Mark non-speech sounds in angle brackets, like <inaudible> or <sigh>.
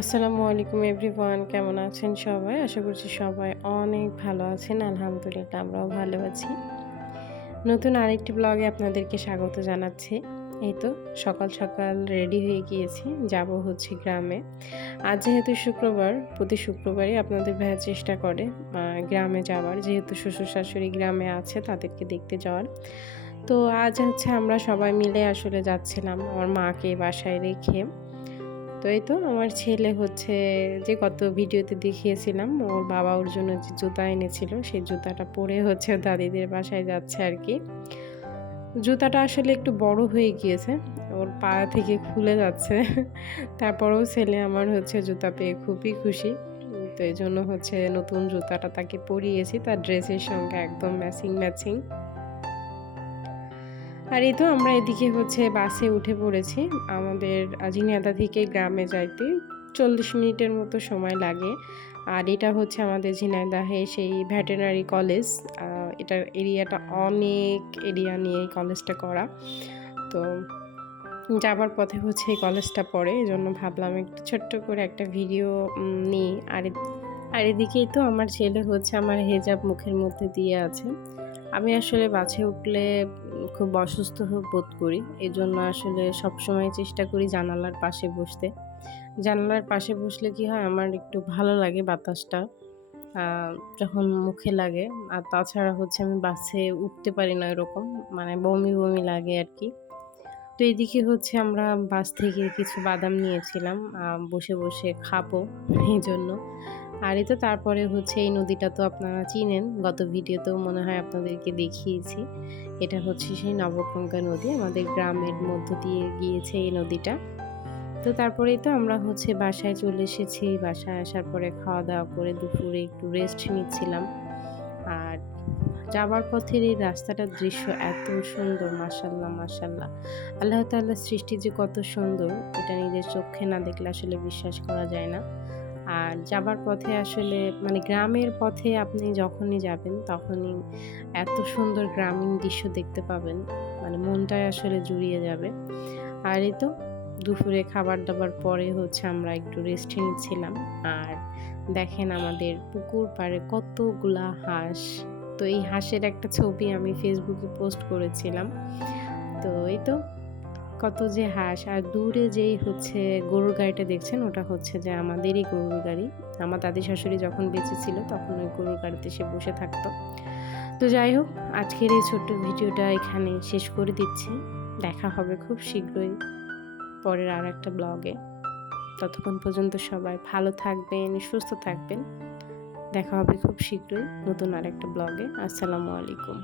আসসালামু আলাইকুম এভরিওয়ান, কেমন আছেন সবাই? আশা করছি সবাই অনেক ভালো আছেন, আলহামদুলিল্লাহ আমরাও ভালো আছি। নতুন আরেকটি ব্লগে আপনাদেরকে স্বাগত জানাচ্ছি। এই তো, সকাল সকাল রেডি হয়ে গিয়েছি, যাব হচ্ছে গ্রামে। আজ যেহেতু শুক্রবার, প্রতি শুক্রবারই আপনাদের ভাইয়া চেষ্টা করে গ্রামে যাওয়ার। যেহেতু শ্বশুর শাশুড়ি গ্রামে আছে, তাদেরকে দেখতে যাওয়ার। তো আজ হচ্ছে আমরা সবাই মিলে আসলে যাচ্ছিলাম, আমার মাকে বাসায় রেখে। তো এই তো আমার ছেলে হচ্ছে যে কত ভিডিওতে দেখিয়েছিলাম, ওর বাবা ওর জন্য যে জুতা এনেছিল, সেই জুতাটা পরে হচ্ছে দাদিদের বাসায় যাচ্ছে আর কি। জুতাটা আসলে একটু বড় হয়ে গিয়েছে, ওর পা থেকে খুলে যাচ্ছে। তারপরেও ছেলে আমার হচ্ছে জুতা পেয়ে খুবই খুশি। তো এই জন্য হচ্ছে নতুন জুতাটা তাকে পরিয়েছি, তার ড্রেসের সঙ্গে একদম ম্যাচিং ম্যাচিং আর এই তো আমরা এদিকে হচ্ছে বাসে উঠে পড়েছি। আমাদের ঝিনিয়াদা থেকে গ্রামে যাইতে চল্লিশ মিনিটের মতো সময় লাগে। আর এটা হচ্ছে আমাদের ঝিনাইদাহে সেই ভেটেনারি কলেজ। এটার এরিয়াটা অনেক এরিয়া নিয়ে এই কলেজটা করা। তো যাবার পথে হচ্ছে এই কলেজটা পড়ে। এই জন্য ভাবলাম একটু ছোট্ট করে একটা ভিডিও নিই। আর আর এদিকেই তো আমার ছেলে হচ্ছে আমার হেজাব মুখের মধ্যে দিয়ে আছে। আমি আসলে বাসে উঠলে খুব অসুস্থ বোধ করি। এই জন্য আসলে সবসময় চেষ্টা করি জানালার পাশে বসতে। জানালার পাশে বসলে কি হয়, আমার একটু ভালো লাগে বাতাসটা যখন মুখে লাগে। আর তাছাড়া হচ্ছে আমি বাসে উঠতে পারি না এরকম মানে বমি বমি লাগে আর কি। তো এদিকে হচ্ছে আমরা বাস থেকে কিছু বাদাম নিয়েছিলাম বসে বসে খাব <laughs> এই জন্য আর এই তো তারপরে হচ্ছে এই নদীটা তো আপনারা চিনেন, গত ভিডিওতেও মনে হয় আপনাদেরকে দেখিয়েছি। এটা হচ্ছে সেই নবগঙ্গা নদী, আমাদের গ্রামের মধ্য দিয়ে গিয়েছে এই নদীটা। তো তারপরেই তো আমরা হচ্ছে বাসায় চলে এসেছি, বাসায় আসার পরে খাওয়া দাওয়া করে দুপুরে একটু রেস্ট নিচ্ছিলাম। আর যাবার পথের এই রাস্তাটার দৃশ্য এত সুন্দর মাসাল্লাহ মাসাল্লাহ আল্লাহ তাল্লাহ সৃষ্টি যে কত সুন্দর, এটা নিজের চোখে না দেখলে আসলে বিশ্বাস করা যায় না। আর যাবার পথে আসলে মানে গ্রামের পথে আপনি যখনই যাবেন, তখনই এত সুন্দর গ্রামীণ দৃশ্য দেখতে পাবেন। মানে মনটাই আসলে জুড়িয়ে যাবে। আর এই তো দুপুরে খাবার দাবার পরে হচ্ছে আমরা একটু রেস্ট নিচ্ছিলাম। আর দেখেন আমাদের পুকুর পাড়ে কতগুলা হাঁস। তো এই হাঁসের একটা ছবি আমি ফেসবুকে পোস্ট করেছিলাম। তো এই তো কত যে হাঁস, আর দূরে যেই হচ্ছে গরুর গাড়িটা দেখছেন, ওটা হচ্ছে যে আমাদেরই গরুর গাড়ি। আমার দাদি শাশুড়ি যখন বেঁচে ছিল, তখন ওই গরুর গাড়িতে সে বসে থাকতো। তো যাই হোক, আজকের এই ছোট্ট ভিডিওটা এখানে শেষ করে দিচ্ছি। দেখা হবে খুব শীঘ্রই পরের আর একটা ব্লগে। ততক্ষণ পর্যন্ত সবাই ভালো থাকবেন, সুস্থ থাকবেন। দেখা হবে খুব শীঘ্রই নতুন আর একটা ব্লগে। আসসালামু আলাইকুম।